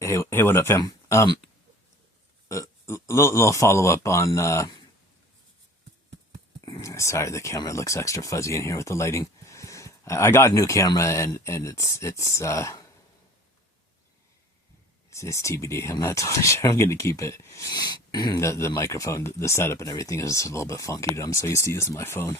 Hey, what up, fam? Little follow up on. Sorry, the camera looks extra fuzzy in here with the lighting. I got a new camera and it's TBD. I'm not totally sure I'm going to keep it. The microphone, the setup, and everything is a little bit funky. I'm so used to using my phone.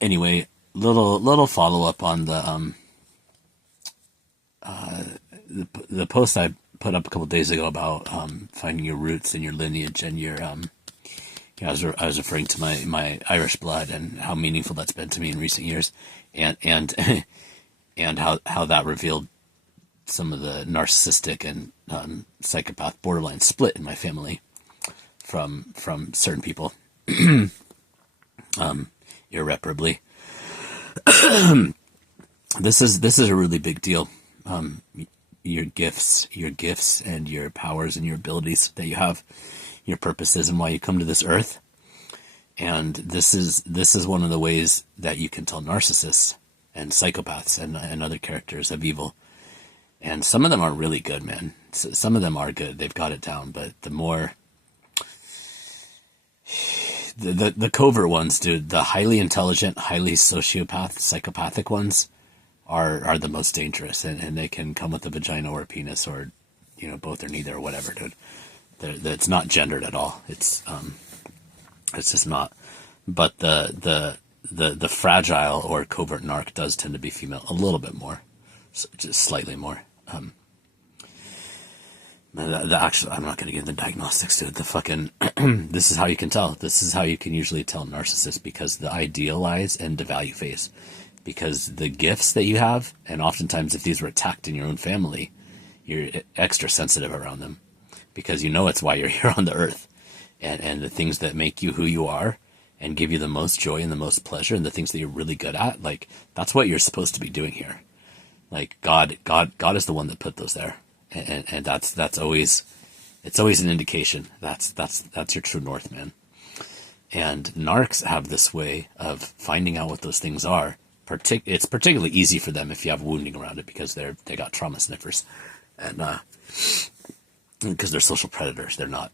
Anyway, little follow up on the post I put up a couple days ago about finding your roots and your lineage and your I was referring to my Irish blood and how meaningful that's been to me in recent years, and and how that revealed some of the narcissistic and psychopath borderline split in my family from certain people irreparably. This is a really big deal. Your gifts and your powers and your abilities that you have, your purposes and why you come to this earth. And this is one of the ways that you can tell narcissists and psychopaths and other characters of evil. And some of them are really good, man. Some of them are good. They've got it down. But the more the covert ones, dude, the highly intelligent, highly psychopathic ones are the most dangerous, and they can come with a vagina or a penis, or both or neither or whatever, dude. It's not gendered at all. It's just not. But the fragile or covert narc does tend to be female a little bit more, so just slightly more. Actually, I'm not going to get into diagnostics, dude. The fucking this is how you can tell. This is how you can usually tell narcissists, because the idealize and devalue phase. Because the gifts that you have, and oftentimes if these were attacked in your own family, you're extra sensitive around them, because it's why you're here on the earth, and the things that make you who you are and give you the most joy and the most pleasure, and the things that you're really good at, like, that's what you're supposed to be doing here. Like, God is the one that put those there, and that's always, it's always an indication. That's your true north, man. And narcs have this way of finding out what those things are. It's particularly easy for them if you have wounding around it, because they got trauma sniffers, and because they're social predators. They're not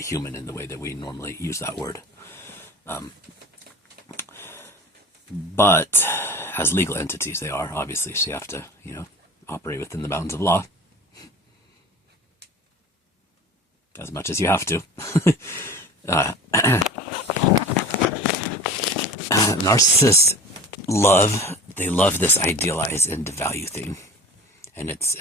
human in the way that we normally use that word. But as legal entities, they are, obviously. So you have to operate within the bounds of law as much as you have to. Narcissists love this idealize and devalue thing, and it's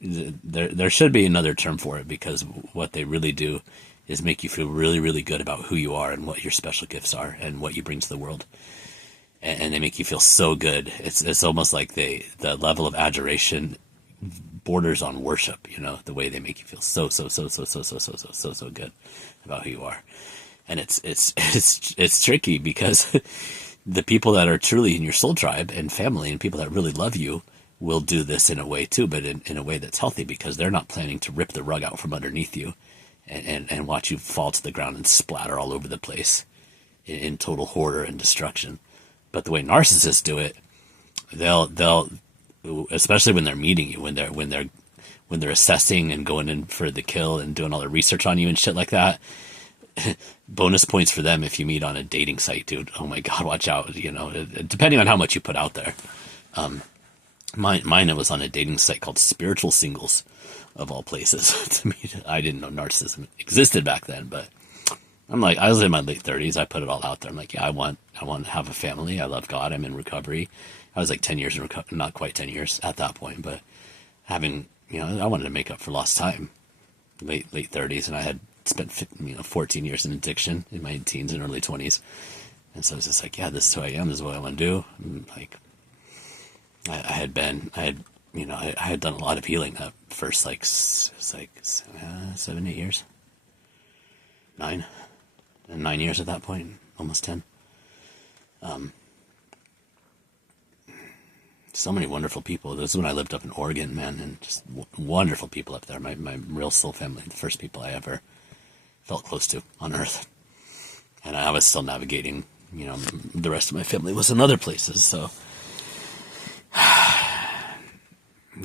there should be another term for it, because what they really do is make you feel really, really good about who you are and what your special gifts are and what you bring to the world, and they make you feel so good. It's almost like the level of adoration borders on worship. The way they make you feel so good about who you are. And it's tricky, because the people that are truly in your soul tribe and family and people that really love you will do this in a way too, but in a way that's healthy, because they're not planning to rip the rug out from underneath you and watch you fall to the ground and splatter all over the place in total horror and destruction. But the way narcissists do it, they'll especially when they're meeting you, when they're assessing and going in for the kill and doing all the research on you and shit like that. Bonus points for them if you meet on a dating site, dude. Oh my God, watch out. Depending on how much you put out there. Mine, it was on a dating site called Spiritual Singles, of all places. To me, I didn't know narcissism existed back then, but I was in my late 30s. I put it all out there. I'm like, yeah, I want to have a family. I love God. I'm in recovery. I was like 10 years in recovery, not quite 10 years at that point, but having, I wanted to make up for lost time. Late 30s, and I had spent 14 years in addiction in my teens and early 20s, and so I was just like, yeah, this is who I am, this is what I want to do. And like, I had done a lot of healing that first, it was like 7, 8 years, 9 years at that point, almost 10. So many wonderful people. This is when I lived up in Oregon, man, and just wonderful people up there. My real soul family, the first people I ever felt close to on earth. And I was still navigating, the rest of my family was in other places. So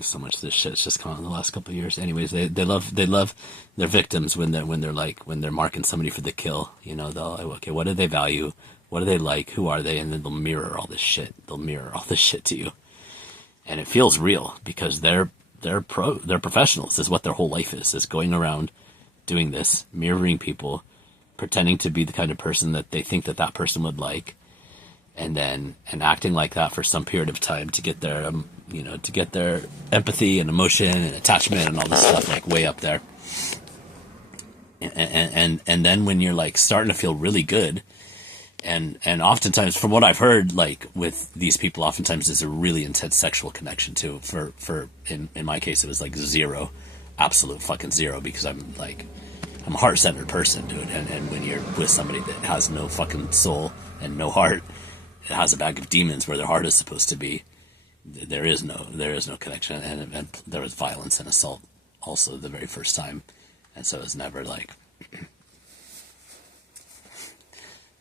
So much of this shit's just come out in the last couple of years. Anyways, they love their victims when they're marking somebody for the kill. You know, they'll, okay, what do they value? What do they like? Who are they? And then they'll mirror all this shit. They'll mirror all this shit to you, and it feels real because they're professionals. This is what their whole life is going around doing this, mirroring people, pretending to be the kind of person that they think that person would like, and acting like that for some period of time to get their to get their empathy and emotion and attachment and all this stuff like way up there. And then when you're like starting to feel really good, and oftentimes from what I've heard, like with these people, oftentimes there's a really intense sexual connection too. In my case, it was like zero, absolute fucking zero, because I'm a heart-centered person, dude. And when you're with somebody that has no fucking soul and no heart, it has a bag of demons where their heart is supposed to be. There is no connection, and there was violence and assault also the very first time, and so it was never like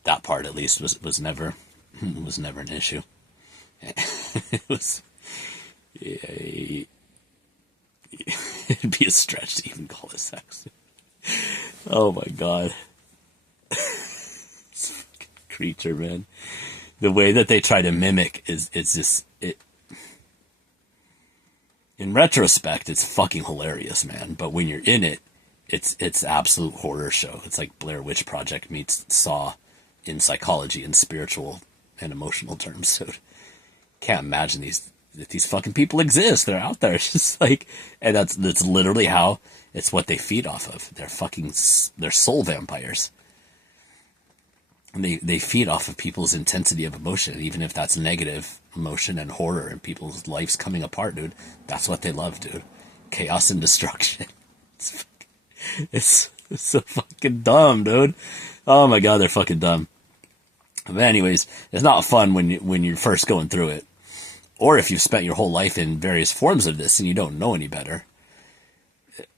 that part. At least was never an issue. It was it'd be a stretch to even call it sex. Oh my god, this fucking creature, man. The way that they try to mimic is just it. In retrospect, it's fucking hilarious, man. But when you're in it, it's absolute horror show. It's like Blair Witch Project meets Saw in psychology and spiritual and emotional terms. So can't imagine that these fucking people exist. They're out there. It's just like, and that's literally how it's what they feed off of. They're soul vampires. And they feed off of people's intensity of emotion, even if that's negative emotion and horror and people's lives coming apart, dude. That's what they love, dude. Chaos and destruction. It's so fucking dumb, dude. Oh my god, they're fucking dumb. But anyways, it's not fun when you're first going through it, or if you've spent your whole life in various forms of this and you don't know any better.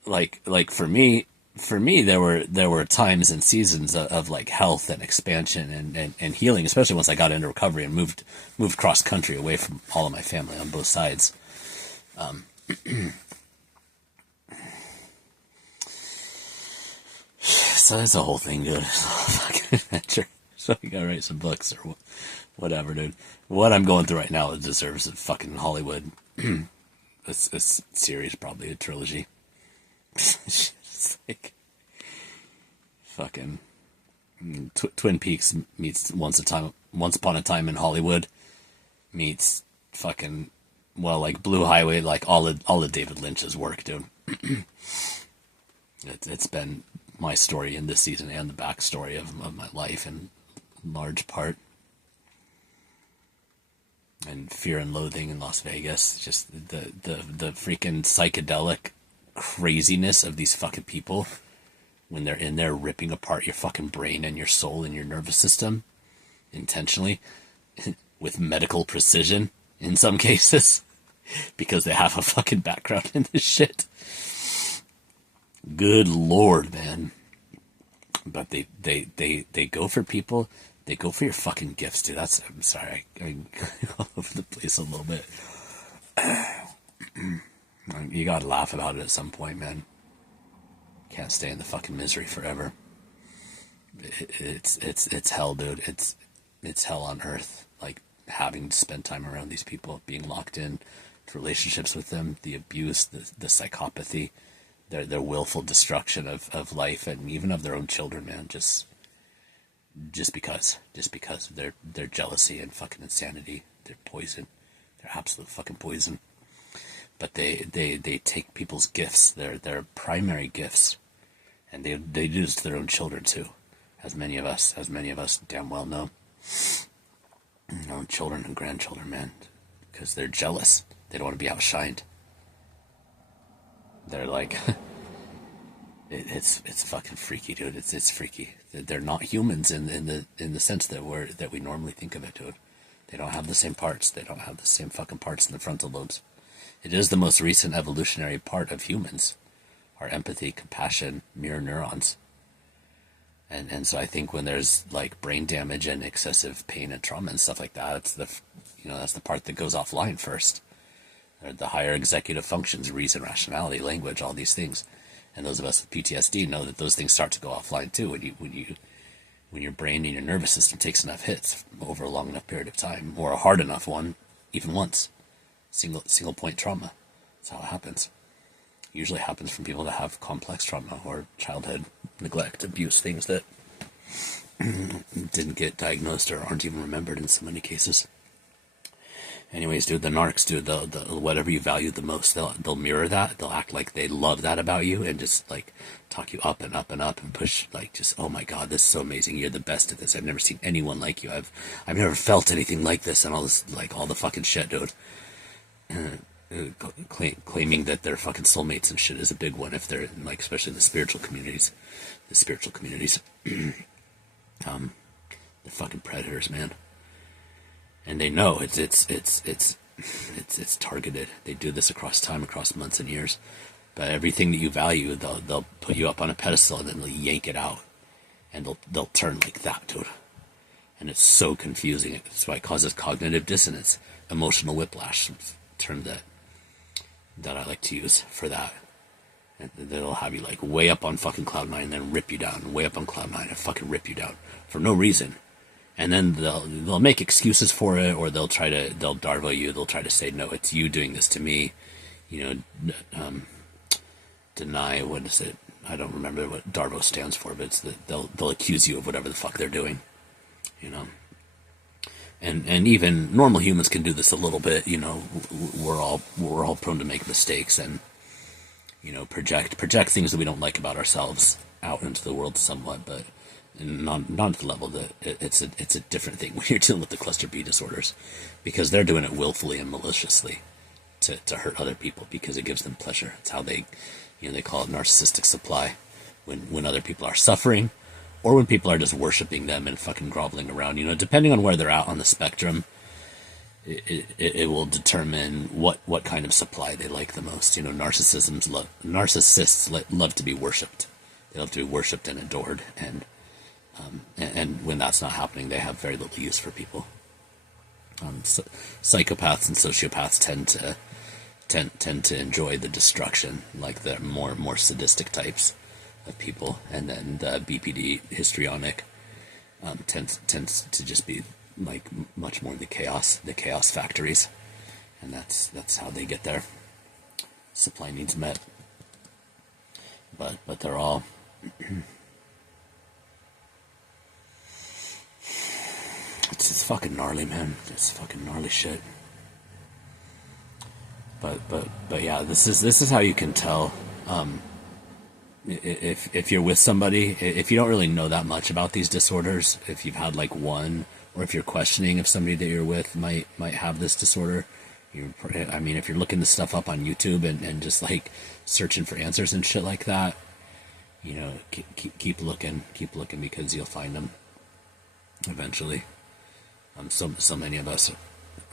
Like for me, there were times and seasons of like health and expansion and healing, especially once I got into recovery and moved cross country away from all of my family on both sides. So that's a whole thing, dude. It's a fucking adventure. So you gotta write some books or whatever, dude. What I'm going through right now deserves a fucking Hollywood. This series, probably a trilogy. It's like fucking Twin Peaks meets Once Upon a Time in Hollywood meets fucking like Blue Highway, like all of David Lynch's work, dude. It's been my story in this season and the backstory of my life in large part. And Fear and Loathing in Las Vegas, just the freaking psychedelic craziness of these fucking people when they're in there ripping apart your fucking brain and your soul and your nervous system intentionally with medical precision in some cases because they have a fucking background in this shit. Good lord, man. But they go for people. They go for your fucking gifts, dude. I'm sorry, I all over the place a little bit. You gotta laugh about it at some point, man. Can't stay in the fucking misery forever. It's hell, dude. It's hell on earth. Like having to spend time around these people, being locked in to relationships with them, the abuse, the psychopathy, their willful destruction of life and even of their own children, man. Just because of their jealousy and fucking insanity, their poison, their absolute fucking poison. But they take people's gifts, their primary gifts, and they do this to their own children too, as many of us damn well know. Their own children and grandchildren, man, because they're jealous. They don't want to be outshined. They're like, it's fucking freaky, dude. It's freaky. They're not humans in the sense that we normally think of it, dude. They don't have the same parts. They don't have the same fucking parts in the frontal lobes. It is the most recent evolutionary part of humans, our empathy, compassion, mirror neurons. And so I think when there's like brain damage and excessive pain and trauma and stuff like that, that's the part that goes offline first. Or the higher executive functions, reason, rationality, language, all these things. And those of us with PTSD know that those things start to go offline too when your brain and your nervous system takes enough hits over a long enough period of time, or a hard enough one, even once. Single point trauma. That's how it happens. It usually happens from people that have complex trauma or childhood neglect, abuse, things that didn't get diagnosed or aren't even remembered in so many cases. Anyways, dude, the narcs, dude, whatever you value the most, they'll mirror that. They'll act like they love that about you and just like talk you up and up and up and push, like, just, oh my God, this is so amazing. You're the best at this. I've never seen anyone like you. I've never felt anything like this, and all this, like, all the fucking shit, dude. Claiming that they're fucking soulmates and shit is a big one if they're in, like, especially the spiritual communities. They're fucking predators, man. And they know it's targeted. They do this across time, across months and years. But everything that you value, they'll put you up on a pedestal and then they'll yank it out, and they'll turn like that, dude. And it's so confusing. That's why it causes cognitive dissonance, emotional whiplash, term that I like to use for that. And they'll have you like way up on fucking cloud 9, and then rip you down, way up on cloud 9, and fucking rip you down for no reason. And then they'll make excuses for it, or they'll Darvo you. They'll try to say, no, it's you doing this to me. Deny, what is it? I don't remember what Darvo stands for, but it's they'll accuse you of whatever the fuck they're doing. And even normal humans can do this a little bit. We're all prone to make mistakes and project things that we don't like about ourselves out into the world somewhat, but not at the level that it's a different thing when you're dealing with the cluster B disorders, because they're doing it willfully and maliciously to hurt other people because it gives them pleasure. It's how they call it narcissistic supply, when other people are suffering, or when people are just worshiping them and fucking groveling around. Depending on where they're at on the spectrum, it will determine what kind of supply they like the most. Narcissists love to be worshipped. They love to be worshipped and adored, and when that's not happening, they have very little use for people. Psychopaths and sociopaths tend to enjoy the destruction, like the more sadistic types of people, and then the BPD histrionic tends to just be like much more the chaos factories, and that's how they get their supply needs met. But they're all it's fucking gnarly, man. It's fucking gnarly shit. But yeah, this is how you can tell if you're with somebody, if you don't really know that much about these disorders, if you've had like one, or if you're questioning if somebody that you're with might have this disorder. If you're looking this stuff up on YouTube and just like searching for answers and shit like that, keep looking, because you'll find them eventually. So many of us,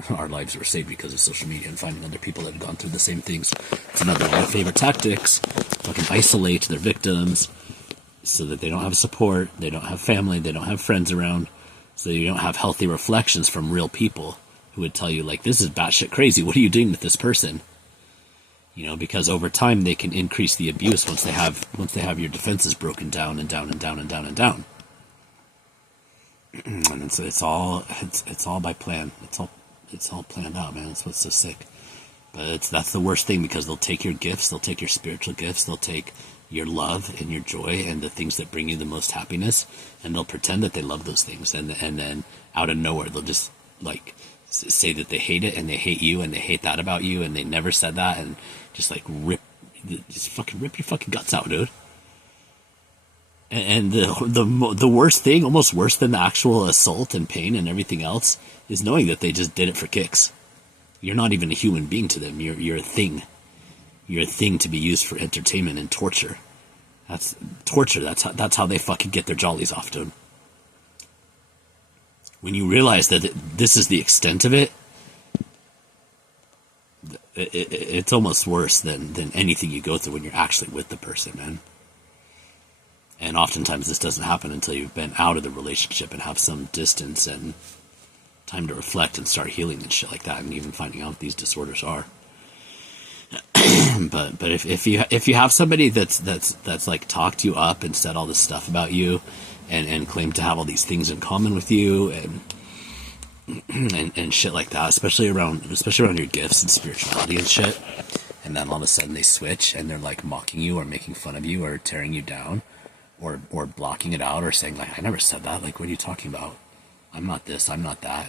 our lives were saved because of social media and finding other people that have gone through the same things. It's another one of my favorite tactics. Fucking isolate their victims so that they don't have support, they don't have family, they don't have friends around, so you don't have healthy reflections from real people who would tell you, like, this is batshit crazy, what are you doing with this person? Because over time they can increase the abuse once they have your defenses broken down and down and down and down and down. And it's all by plan. It's all planned out, man. That's what's so sick. But that's the worst thing, because they'll take your gifts, they'll take your spiritual gifts, they'll take your love and your joy and the things that bring you the most happiness, and they'll pretend that they love those things, and then out of nowhere they'll just like say that they hate it, and they hate you, and they hate that about you, and they never said that, and just like fucking rip your fucking guts out, dude. And the worst thing, almost worse than the actual assault and pain and everything else, is knowing that they just did it for kicks. You're not even a human being to them. You're a thing. You're a thing to be used for entertainment and torture. That's torture. That's how they fucking get their jollies off, dude. When you realize that this is the extent of it, it's almost worse than anything you go through when you're actually with the person, man. And oftentimes this doesn't happen until you've been out of the relationship and have some distance and time to reflect and start healing and shit like that, and even finding out what these disorders are. But if you have somebody that's like talked you up and said all this stuff about you, and claimed to have all these things in common with you, and shit like that, especially around your gifts and spirituality and shit, and then all of a sudden they switch and they're like mocking you or making fun of you or tearing you down, or blocking it out or saying like, I never said that, like, what are you talking about? I'm not this, I'm not that,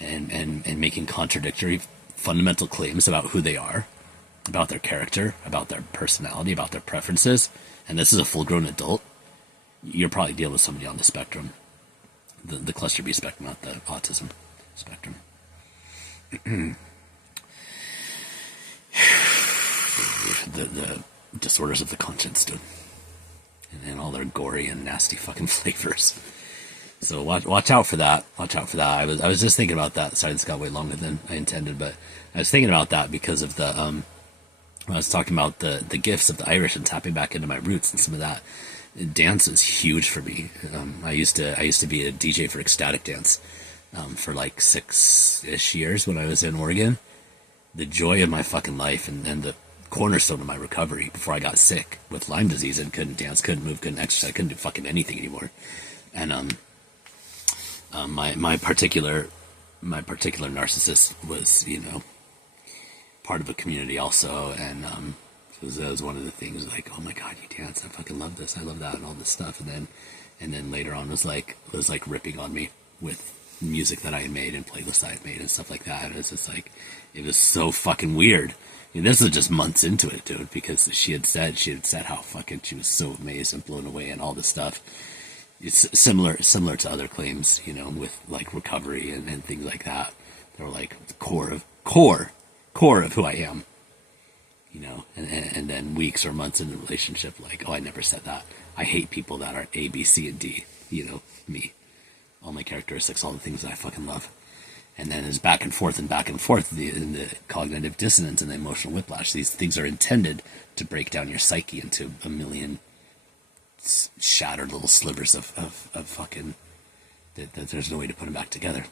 and making contradictory fundamental claims about who they are, about their character, about their personality, about their preferences. And this is a full-grown adult. You're probably dealing with somebody on the spectrum, the cluster B spectrum, not the autism spectrum. the disorders of the conscience, dude, and all their gory and nasty fucking flavors. So watch out for that. Watch out for that. I was just thinking about that. Sorry, this got way longer than I intended, but I was thinking about that because of the I was talking about the gifts of the Irish and tapping back into my roots and some of that. Dance is huge for me. I used to be a DJ for ecstatic dance for like 6-ish years when I was in Oregon. The joy of my fucking life and the cornerstone of my recovery before I got sick with Lyme disease and couldn't dance, couldn't move, couldn't exercise, couldn't do fucking anything anymore. And my particular narcissist was, part of a community also, and that was one of the things, like, oh my god, you dance, I fucking love this, I love that, and all this stuff. And then later on was like ripping on me with music that I had made and playlists I had made and stuff like that. And it's just like, it was so fucking weird. This was just months into it, dude, because she had said how fucking she was so amazed and blown away and all this stuff. It's similar to other claims, with like recovery and things like that. They're like the core of who I am, and then weeks or months in the relationship, like, oh, I never said that. I hate people that are A, B, C, and D, me, all my characteristics, all the things that I fucking love. And then it's back and forth in the cognitive dissonance and the emotional whiplash. These things are intended to break down your psyche into a million shattered little slivers of fucking that there's no way to put them back together.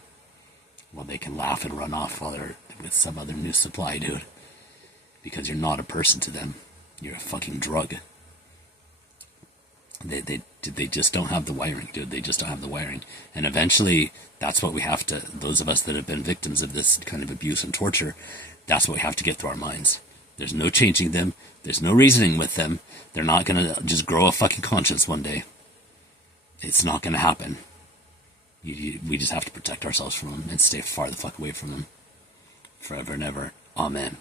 Well, they can laugh and run off while they're with some other new supply, dude. Because you're not a person to them. You're a fucking drug. They just don't have the wiring, dude. They just don't have the wiring. And eventually, that's what we have to, those of us that have been victims of this kind of abuse and torture, that's what we have to get through our minds. There's no changing them. There's no reasoning with them. They're not going to just grow a fucking conscience one day. It's not going to happen. We just have to protect ourselves from them and stay far the fuck away from them. Forever and ever. Amen.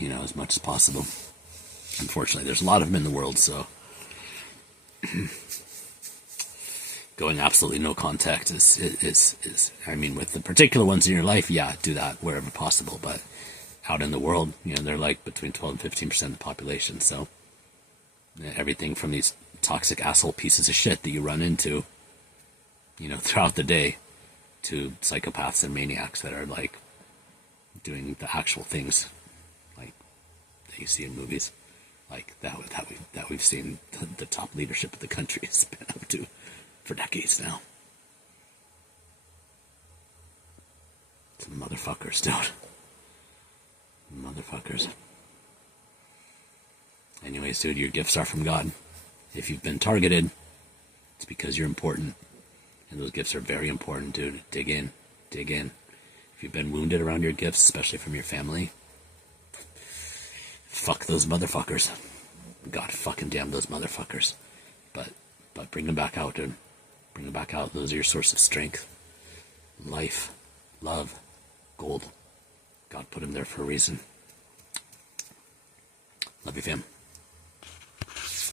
As much as possible. Unfortunately, there's a lot of them in the world, so going absolutely no contact is I mean, with the particular ones in your life, yeah, do that wherever possible, but out in the world, they're like between 12 and 15% of the population, so everything from these toxic asshole pieces of shit that you run into, throughout the day, to psychopaths and maniacs that are like doing the actual things like that you see in movies, like that we've seen the top leadership of the country has been up to for decades now. Some motherfuckers, dude. Motherfuckers. Anyways, dude, your gifts are from God. If you've been targeted, it's because you're important. And those gifts are very important, dude. Dig in. If you've been wounded around your gifts, especially from your family, fuck those motherfuckers. God fucking damn those motherfuckers. But bring them back out, dude. Bring them back out. Those are your source of strength. Life. Love. Gold. God put him there for a reason. Love you, fam.